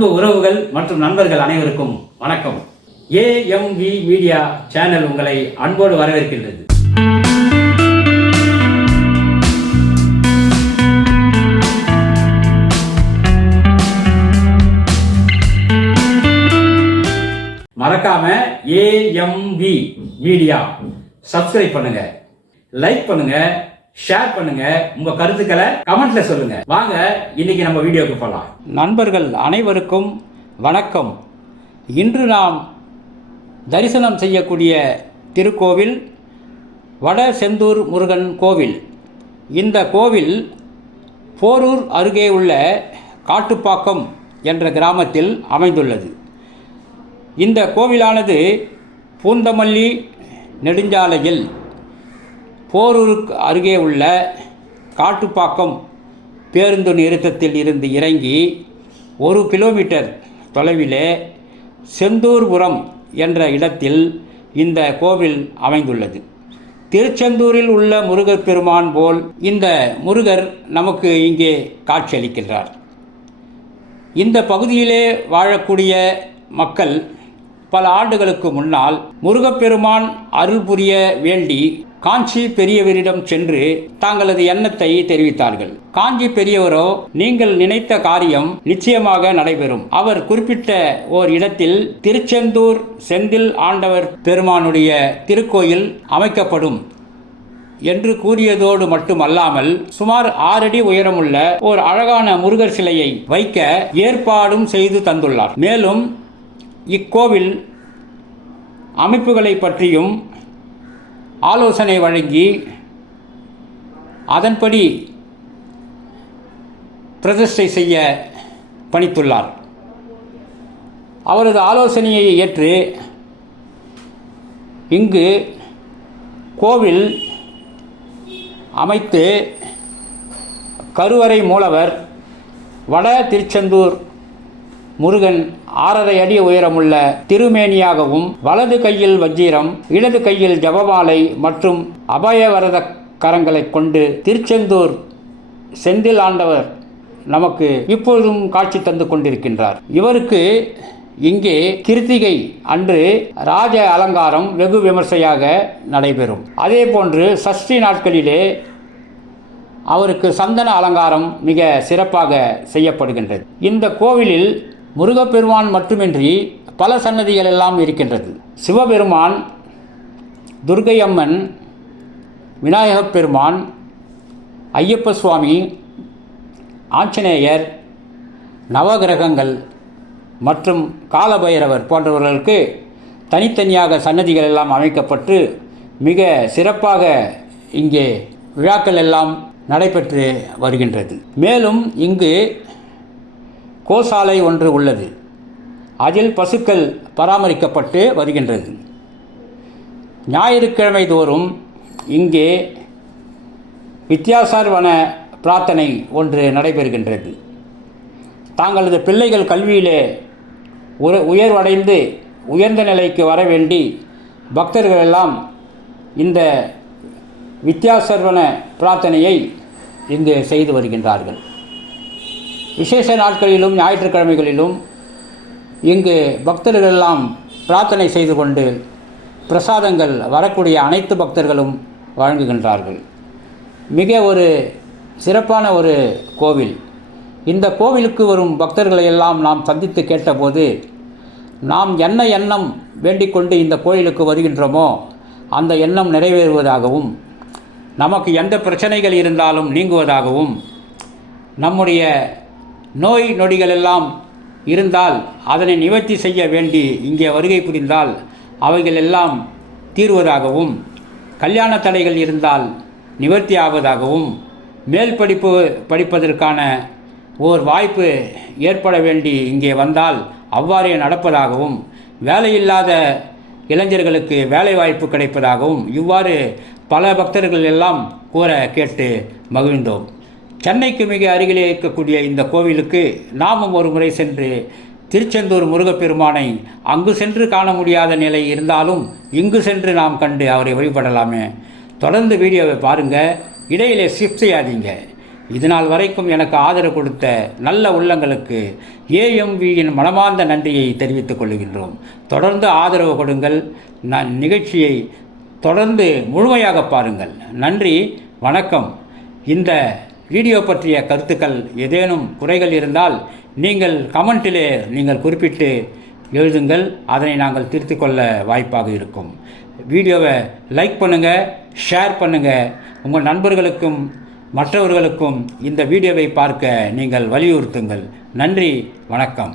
அன்பு உறவுகள் மற்றும் நண்பர்கள் அனைவருக்கும் வணக்கம். ஏஎம்வி மீடியா சேனல் உங்களை அன்போடு வரவேற்கின்றது. மறக்காம ஏஎம்வி மீடியா சப்ஸ்கிரைப் பண்ணுங்க, லைக் பண்ணுங்க, ஷேர் பண்ணுங்க, உங்க கருத்துக்களை கமெண்ட்ல சொல்லுங்க. வாங்க இன்னைக்கு நம்ம வீடியோக்கு போகலாம். நண்பர்கள் அனைவருக்கும் வணக்கம். இன்று நாம் தரிசனம் செய்யக்கூடிய திருக்கோவில் வட செந்தூர் முருகன் கோவில். இந்த கோவில் போரூர் அருகே உள்ள காட்டுப்பாக்கம் என்ற கிராமத்தில் அமைந்துள்ளது. இந்த கோவிலானது பூந்தமல்லி நெடுஞ்சாலையில் போரூருக்கு அருகே உள்ள காட்டுப்பாக்கம் பேருந்து நிறுத்தத்தில் இருந்து இறங்கி 1 கிலோமீட்டர் தொலைவிலே செந்தூர்புரம் என்ற இடத்தில் இந்த கோவில் அமைந்துள்ளது. திருச்செந்தூரில் உள்ள முருகர் பெருமான் போல் இந்த முருகர் நமக்கு இங்கே காட்சியளிக்கின்றார். இந்த பகுதியிலே வாழக்கூடிய மக்கள் பல ஆண்டுகளுக்கு முன்னால் முருகப்பெருமான் அருள் புரிய வேண்டி காஞ்சி பெரியவரிடம் சென்று தங்களது எண்ணத்தை தெரிவித்தார்கள். காஞ்சி பெரியவரோ, நீங்கள் நினைத்த காரியம் நிச்சயமாக நடைபெறும். அவர் குறிப்பிட்ட ஓர் இடத்தில் திருச்செந்தூர் செந்தில் ஆண்டவர் பெருமானுடைய திருக்கோயில் அமைக்கப்படும் என்று கூறியதோடு மட்டுமல்லாமல் சுமார் 6 அடி உயரமுள்ள ஒரு அழகான முருகர் சிலையை வைக்க ஏற்பாடும் செய்து தந்துள்ளார். மேலும் இக்கோவில் அமைப்புகளை பற்றியும் ஆலோசனை வழங்கி அதன்படி பிரதிஷ்டை செய்ய பணித்துள்ளார். அவரது ஆலோசனையை ஏற்று இங்கு கோவில் அமைத்து கருவறை மூலவர் வட திருச்செந்தூர் முருகன் 6.5 அடி உயரமுள்ள திருமேனியாகவும், வலது கையில் வஜ்ஜீரம், இடது கையில் ஜபமாலை மற்றும் அபயவரத கரங்களை கொண்டு திருச்செந்தூர் செந்தில் ஆண்டவர் நமக்கு இப்பொழுதும் காட்சி தந்து கொண்டிருக்கின்றார். இவருக்கு இங்கே கிருத்திகை அன்று ராஜ அலங்காரம் வெகு விமர்சையாக நடைபெறும். அதே போன்று சஷ்டி நாட்களிலே அவருக்கு சந்தன அலங்காரம் மிக சிறப்பாக செய்யப்படுகின்றது. இந்த கோவிலில் முருகப்பெருமான் மட்டுமின்றி பல சன்னதிகள் எல்லாம் இருக்கின்றது. சிவபெருமான், துர்க்கை அம்மன், விநாயகப் பெருமான், ஐயப்ப சுவாமி, ஆஞ்சநேயர், நவகிரகங்கள் மற்றும் காலபைரவர் போன்றவர்களுக்கு தனித்தனியாக சன்னதிகள் எல்லாம் அமைக்கப்பட்டு மிக சிறப்பாக இங்கே விழாக்கள் எல்லாம் நடைபெற்று வருகின்றது. மேலும் இங்கு கோசாலை ஒன்று உள்ளது. அதில் பசுக்கள் பராமரிக்கப்பட்டு வருகின்றது. ஞாயிற்றுக்கிழமை தோறும் இங்கே வித்யாசார்வன பிரார்த்தனை ஒன்று நடைபெறுகின்றது. தாங்களது பிள்ளைகள் கல்வியிலே உயர்வடைந்து உயர்ந்த நிலைக்கு வர வேண்டி பக்தர்கள் எல்லாம் இந்த வித்யாசர்வன பிரார்த்தனையை இங்கு செய்து வருகின்றார்கள். விசேஷ நாட்களிலும் ஞாயிற்றுக்கிழமைகளிலும் இங்கு பக்தர்கள் எல்லாம் பிரார்த்தனை செய்து கொண்டு பிரசாதங்கள் வரக்கூடிய அனைத்து பக்தர்களும் வழங்குகின்றார்கள். மிக ஒரு சிறப்பான ஒரு கோவில். இந்த கோவிலுக்கு வரும் பக்தர்களை எல்லாம் நாம் சந்தித்து கேட்டபோது, நாம் என்ன எண்ணம் வேண்டிக்கொண்டு இந்த கோயிலுக்கு வருகின்றோமோ அந்த எண்ணம் நிறைவேறுவதாகவும், நமக்கு எந்த பிரச்சனைகள் இருந்தாலும் நீங்குவதாகவும், நம்முடைய நோய் நொடிகள் எல்லாம் இருந்தால் அதனை நிவர்த்தி செய்ய வேண்டி இங்கே வருகை புரிந்தால் அவைகள் எல்லாம் தீர்வதாகவும், கல்யாண தடைகள் இருந்தால் நிவர்த்தி ஆவதாகவும், மேல் படிப்பு படிப்பதற்கான ஓர் வாய்ப்பு ஏற்பட வேண்டி இங்கே வந்தால் அவ்வாறே நடப்பதாகவும், வேலையில்லாத இளைஞர்களுக்கு வேலை வாய்ப்பு கிடைப்பதாகவும் இவ்வாறு பல பக்தர்கள் எல்லாம் கூற கேட்டு மகிழ்ந்தோம். சென்னைக்கு மிக அருகிலே இருக்கக்கூடிய இந்த கோவிலுக்கு நாமும் ஒரு முறை சென்று திருச்செந்தூர் முருகப்பெருமானை அங்கு சென்று காண முடியாத நிலை இருந்தாலும் இங்கு சென்று நாம் கண்டு அவரை வழிபடலாமே. தொடர்ந்து வீடியோவை பாருங்கள், இடையிலே ஸ்கிப் செய்யாதீங்க. இதுநாள் வரைக்கும் எனக்கு ஆதரவு கொடுத்த நல்ல உள்ளங்களுக்கு ஏஎம்வியின் மனமார்ந்த நன்றியை தெரிவித்துக் கொள்கின்றோம். தொடர்ந்து ஆதரவு கொடுங்கள். நிகழ்ச்சியை தொடர்ந்து முழுமையாக பாருங்கள். நன்றி, வணக்கம். இந்த வீடியோ பற்றிய கருத்துக்கள் ஏதேனும் குறைகள் இருந்தால் நீங்கள் கமெண்ட்டிலே நீங்கள் குறிப்பிட்டு எழுதுங்கள். அதனை நாங்கள் திருத்திக் கொள்ள வாய்ப்பாக இருக்கும். வீடியோவை லைக் பண்ணுங்கள், ஷேர் பண்ணுங்கள். உங்கள் நண்பர்களுக்கும் மற்றவர்களுக்கும் இந்த வீடியோவை பார்க்க நீங்கள் வலியுறுத்துங்கள். நன்றி, வணக்கம்.